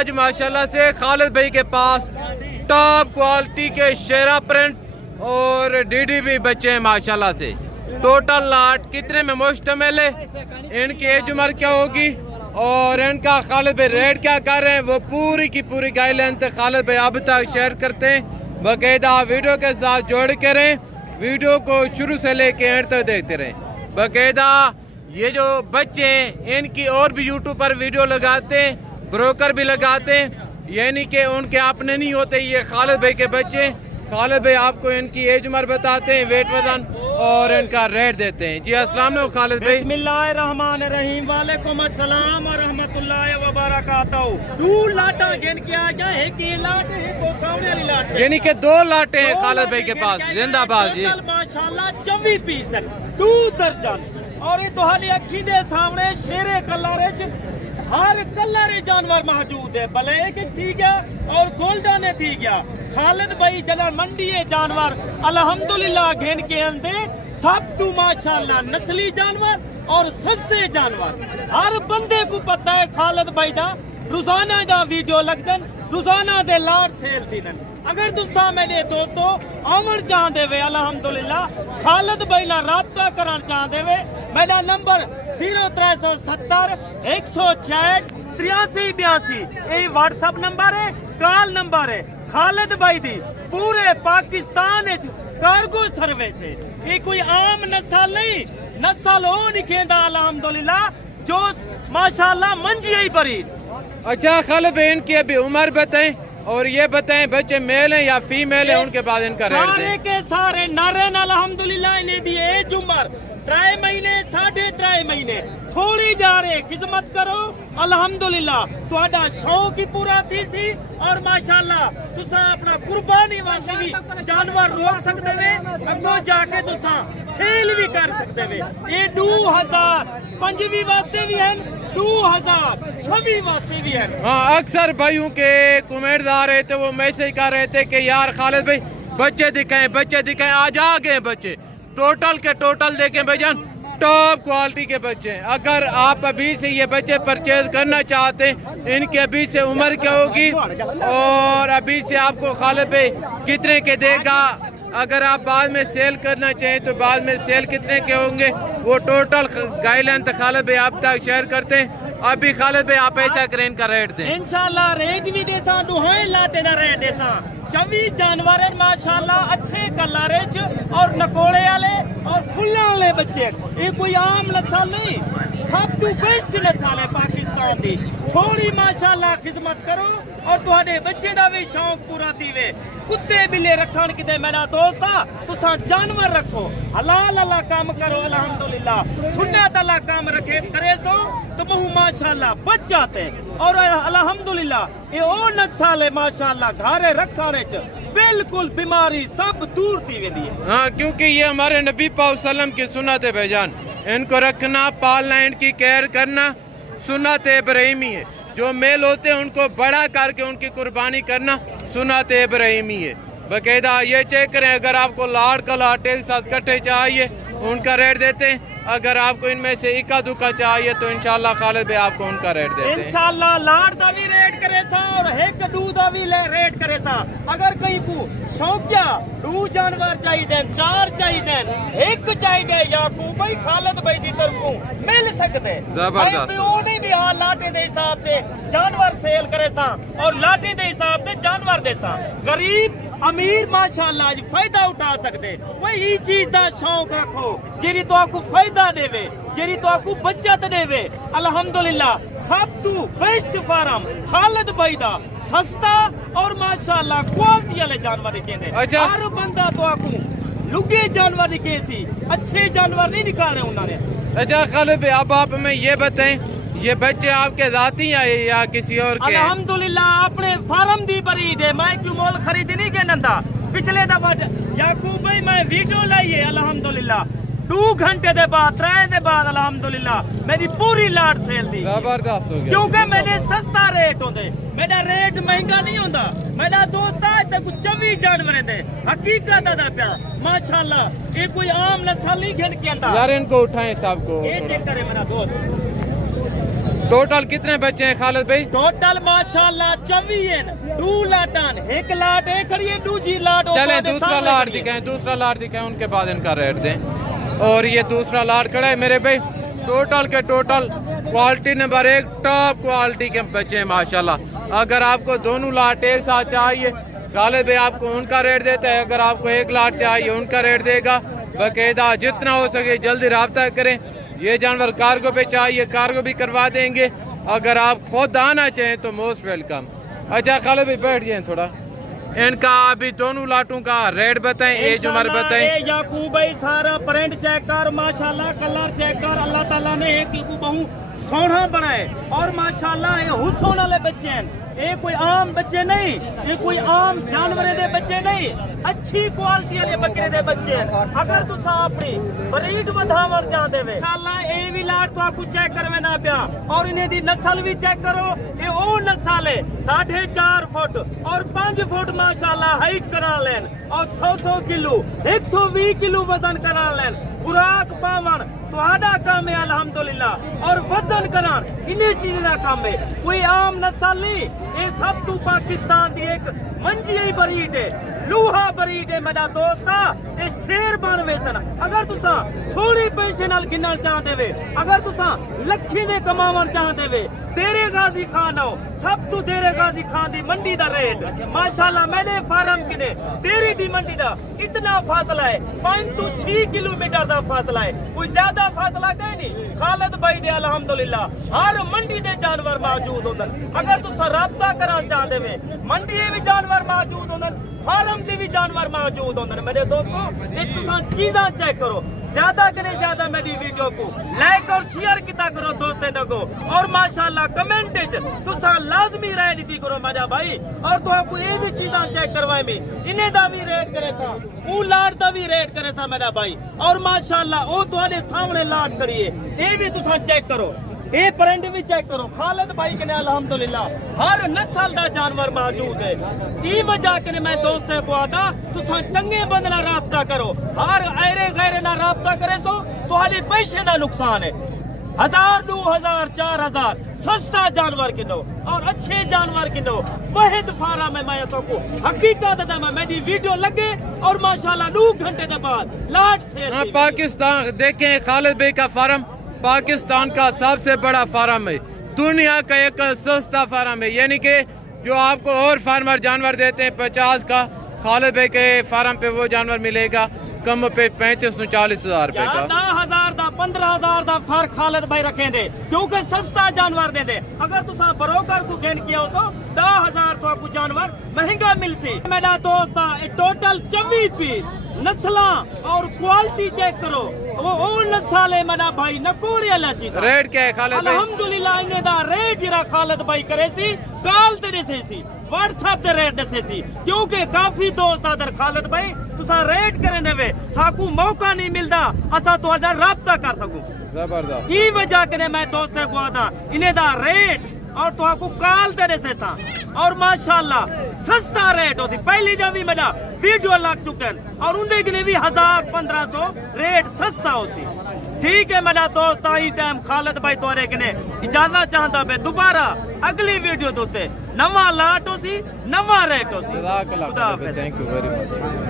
आज माशाल्लाह से खालिद भाई के पास टॉप क्वालिटी के शेरा प्रिंट और डीडीबी बच्चे हैं माशाल्लाह से। टोटल लाट कितने में मुश्तमिल है, इनकी एज उम्र क्या होगी और इनका खालिद भाई रेट क्या कर रहे हैं, वो पूरी की पूरी गाइडलाइन खालिद भाई अब तक शेयर करते हैं। बाकायदा वीडियो के साथ जोड़ के रहें, वीडियो को शुरू से लेके एंड तक देखते रहें। बाकायदा ये जो बच्चे हैं इनकी और भी यूट्यूब पर वीडियो लगाते हैं, ब्रोकर भी लगाते हैं, यानी कि उनके अपने नहीं होते। ये खालिद भाई के बच्चे, खालिद भाई आपको इनकी एज उम्र बताते हैं, वेट वजन और इनका रेट देते हैं। जी अस्सलाम वालेकुम खालिद भाई। बिस्मिल्लाहिर्रहमानिर्रहीम, वालेकुम अस्सलाम व रहमतुल्लाहि व बरकातहू। दो लाटा गिन के आ गया है कि लाट है तो कौन वाली लाट है, यानी कि 2 लाटे हैं खालिद भाई के पास। जिंदाबाद जी। माशाल्लाह 24 पीस 2 दर्जन और ये तुहाडी अखी दे सामने शेरे कलर च हर कलर जानवर मौजूद है, ब्लैक थी गया और गोल्डन थी गया। खालिद भाई जना मंडी है जानवर अल्हम्दुलिल्लाह घेन के अंदे सब तू माशाल्लाह नस्ली जानवर और सस्ते जानवर हर बंदे को पता है। खालिद भाई दा रोजाना दा वीडियो लगदन, रोजाना दे लाट सेल थीदन। अगर दोस्ता मेरे दोस्तों आवन चाहते वे अल्हम्दुलिल्लाह खालिद भाई ना राब्ता करना चाहते वे, मेरा नंबर 0370 166 8382 यही व्हाट्सएप नंबर है, कॉल नंबर है। खालिद भाई दी पूरे पाकिस्तान कार्गो सर्विस है, ये कोई आम नस्ल नहीं, नस्ल हो नहीं कहता अल्हम्दुलिल्लाह जो माशाल्लाह मंजी ही बरी। अच्छा खालिद भाई इनकी अभी उम्र बताएं और ये बताएं बच्चे मेल हैं या फीमेल हैं, उनके बाद इनका रेट दें। सारे के सारे नारे अल्हम्दुलिल्लाह इन्हें दी एज उम्र 3 महीने 3.5 महीने थोड़ी जा रहे। खिदमत करो अल्हम्दुलिल्लाह तुहाडा शौक ही पूरा थी सी और माशाल्लाह तुसा अपना कुर्बानी वास्ते भी जानवर रोक सकते वे, अगो जाके तुसा सेल भी कर सकते वे। ये 2025 वास्ते भी है, 2026 वास्ते भी है। हाँ अक्सर भाइयों के कमेंट आ रहे थे, वो मैसेज कर रहे थे कि यार खालिद भाई बच्चे दिखाएं। आज आ गए बच्चे, टोटल के टोटल देखें भाईजान टॉप क्वालिटी के बच्चे हैं। अगर आप अभी से ये बच्चे परचेज करना चाहते हैं, इनकी अभी से उम्र क्या होगी और अभी से आपको खालिद भाई कितने के देगा, अगर आप बाद में सेल करना चाहें तो बाद में सेल कितने के होंगे, वो टोटल गाइडलाइन तो खालिद भाई आप तक शेयर करते हैं। अभी खालिद भाई आप ऐसा करें, इनका रेट दें। इंशाल्लाह रेट भी देसा, दुहाई लाटे दा रेट देसा। 24 जानवर है माशाल्लाह अच्छे कलर और नकोड़े वाले और खुले वाले बच्चे, ये कोई आम नस्ल नहीं, सब तो बेस्ट नस्ल है पाकिस्तान दी। थोड़ी माशाल्लाह खिदमत करो और तुहाडे बच्चे दा भी शौक पूरा दीवे। कुत्ते बिल्ले रखन किते मेरा दोस्ता तुसा जानवर रखो, हलाल अल्लाह काम करो अल्हम्दुलिल्लाह, सुन्नत अल्लाह काम रखे करे तो महू माशाल्लाह बच जाते और अल्हम्दुलिल्लाह ये ओ नस्ल है माशाल्लाह घरे रखने च बिल्कुल बीमारी सब दूर थी वेंदी है। हाँ क्योंकि ये हमारे नबी पाक सल्लम की सुन्नत है भाईजान, इनको रखना, पालना, इनकी केयर करना सुन्नत इब्राहिमी है। जो मेल होते हैं उनको बड़ा करके उनकी कुर्बानी करना सुन्नत इब्राहिमी है। बाकायदा ये चेक करें, अगर आपको लाड़ का लाटे के साथ कट्टे चाहिए उनका रेट देते हैं, अगर आपको इनमें से इक्का दुक्का चाहिए तो इंशाल्लाह खालिद भाई आपको उनका रेट देते हैं। इंशाल्लाह लाड़ दा भी रेट करे सा और एक दूध दा भी रेट करे सा। अगर कहीं को शौकिया 2 जानवर चाहिए, 4 चाहिए, 1 चाहिए, याकूब भाई खालिद भाई की तरफों मिल सकते। जबरदस्त भी हाँ लाटे दे हिसाब से जानवर सेल करे सा और लाटे दे हिसाब से जानवर दे सा। गरीब अमीर माशाल्लाह फायदा उठा सकते, वही चीज दा शौक रखो जेरी तो आपको फायदा देवे, जेरी तो आपको बचत देवे। अल्हम्दुलिल्लाह सब तू बेस्ट फार्म खालिद भाई दा सस्ता और माशाल्लाह क्वालिटी वाले जानवर देखे। अच्छा। हर बंदा तो आपको लुगे जानवर दिखे सी, अच्छे जानवर नहीं निकाले उन्होंने। अच्छा खालिद भाई अब आप हमें ये बताएं, ये बच्चे आपके जाती आए या किसी और के? अल्हम्दुलिल्लाह अपने फार्म दी ब्रीड है, मैं क्यों मोल खरीद नहीं के नंदा। पिछले दफा याकूब भाई मैं वीडियो लाई है अल्हम्दुलिल्लाह 2 घंटे दे बाद 3 दे बाद अल्हम्दुलिल्लाह मेरी पूरी लाट सेल दी। जबरदस्त हो गया क्योंकि मैंने सस्ता रेट होंदे, मेरा रेट महंगा नहीं होंदा। मेरा दोस्त है कुछ 24 जानवर दे हकीकत दा प्या माशाल्लाह, ये कोई आम नस्ल नहीं घिन के अंदा। यार इनको उठाएं सबको, ये चेक करे मेरा दोस्त टोटल कितने बच्चे हैं खालिद भाई? टोटल माशाल्लाह 24 हैं। 2 लाटान, एक लाट है खड़ी, दूसरी लाट चले दूसरा लाट दिखाएं, उनके बाद इनका रेट दें। और ये दूसरा लाट खड़ा है मेरे भाई। टोटल के total quality number 1 top quality के बच्चे हैं माशाल्लाह। अगर आपको दोनों लाट एक साथ चाहिए, खालिद भाई आपको उनका रेट देता है। अगर आपको एक लाट चाहिए, उनका रेट देगा बाकायदा। जितना हो सके जल्दी रब्ता करें। ये जानवर कार्गो पे चाहिए, कार्गो भी करवा देंगे। अगर आप खुद आना चाहें तो मोस्ट वेलकम। अच्छा खालिद भाई बैठ जाएं थोड़ा, इनका अभी दोनों लाटों का रेट बताएं, एज उम्र बताएं। याकूब भाई सारा प्रिंट चेक कर माशाल्लाह, कलर चेक कर। अल्लाह ताला ने एक को बहु सोना बनाए और माशाल्लाह ये हुस्न वाले बच्चे हैं। ये कोई आम बच्चे नहीं, ये कोई आम जानवरें दे बच्चे नहीं, अच्छी क्वालिटी वाले बकरे दे बच्चे हैं। अगर तुसा अपनी ब्रीड बढ़ावर चाहते वे माशाल्लाह ये भी लाट तो आपको चेक करवे ना पिया। और इन्हें दी नस्ल भी चेक करो, ये ओ नस्ल है 4.5 फुट और 5 फुट माशाल्लाह हाइट करा लेन और 100 किलो 120 किलो वजन करा लेन। खुराक पावन तुहाडा काम है अल्हम्दुलिल्लाह, और वजन करान इन्हें चीज़ का काम है। कोई आम नस्ल नहीं, ये सब तो पाकिस्तान दी एक मंजी ब्रीड है, लूहा ब्रीड है मेरा दोस्ता। ये शेर बन वेसन। अगर तुसा थोड़ी पैसे नाल गिनना चाहते वे, अगर तुसा लखी दे कमावन चाहते वे, तेरे गाजी खान हो सब तो तेरे गाजी खान दी मंडी दा रेट माशाल्लाह मेरे फार्म किने तेरी दी मंडी दा इतना फासला है, 5 तो 6 किलोमीटर दा फासला है, कोई ज्यादा फासला कहीं नहीं। खालिद भाई दे अल्हम्दुलिल्लाह हर मंडी दे जानवर मौजूद होंदन। अगर तुसा राब्ता करना चाहते वे, मंडी दे भी जानवर मौजूद होंदन, फार्म दे भी जानवर मौजूद होंदन। मेरे दोस्तों ये तुसा चीज़ां चेक करो, ज्यादा कने ज्यादा मेरी वीडियो को लाइक और शेयर किता करो दोस्तों तक, और माशाल्लाह कमेंट तुसा लाजमी राय दी करो मेरा भाई। और तो आपको ये भी चीज़ां चेक करवाए में इन्हें दा भी रेट करे सा, वो लाट दा भी रेट करे सा मेरा भाई। और माशाल्लाह वो तुम्हारे सामने लाट करिए, ये भी तुसा चेक करो, ये प्रिंट भी चेक करो। खालिद भाई के अल्हम्दुलिल्लाह हर नस्ल दा जानवर मौजूद है। ई वजह के मैं दोस्तों को आदा तुसा चंगे बंद ना राब्ता करो, हर ऐरे गैरे ना राब्ता करे तो तुम्हारे पैसे दा नुकसान है। 1000 2000 4000 सस्ता जानवर किनो और अच्छे जानवर किनो वहद फार्म में मैं तो को हकीकत दा मेरी वीडियो लगे और माशाल्लाह 2 घंटे के बाद लाट से पाकिस्तान देखें। खालिद भाई का फार्म पाकिस्तान का सबसे बड़ा फार्म है, दुनिया का एक सस्ता फार्म है। यानी कि जो आपको और फार्मर जानवर देते हैं 50 का, खालिद भाई के फार्म पे वो जानवर मिलेगा कम पे 35-40 हजार रुपए का। 10,000 दा 15,000 दा फर्क खालिद भाई रखे दे, क्योंकि सस्ता जानवर दे दे। अगर तुसा ब्रोकर को गेन किया हो तो 10,000 तो आपको जानवर महंगा मिल सी। मेरा दोस्त टोटल 24 पीस नस्ला और क्वालिटी चेक करो, वो नस्ल है मेरा भाई नकोड़े वाला चीज। रेट क्या है खालिद भाई? अल्हम्दुलिल्लाह इन्हें दा रेट जरा खालिद भाई करे सी कॉल ते दसे सी, व्हाट्सएप ते रेट दसे सी, क्योंकि काफी दोस्त आदर खालिद भाई तुसा रेट करे ने वे साकू मौका नहीं मिलदा असा तुहाडा राब्ता कर सकूं। जबरदस्त ई वजह के मैं दोस्तों को आदा इन्हें दा रेट और तो आपको कॉल दे दे सा, और माशाल्लाह सस्ता रेट होती। पहली जब भी मेरा वीडियो लग चुके हैं और उनके लिए भी 1000-1500 रेट सस्ता होती। ठीक है मेरा दोस्त, आई टाइम खालिद भाई तोरे के इजाजत चाहता मैं दोबारा अगली वीडियो दोते नवा लाट हो सी नवा रेट हो सी। Thank you very much.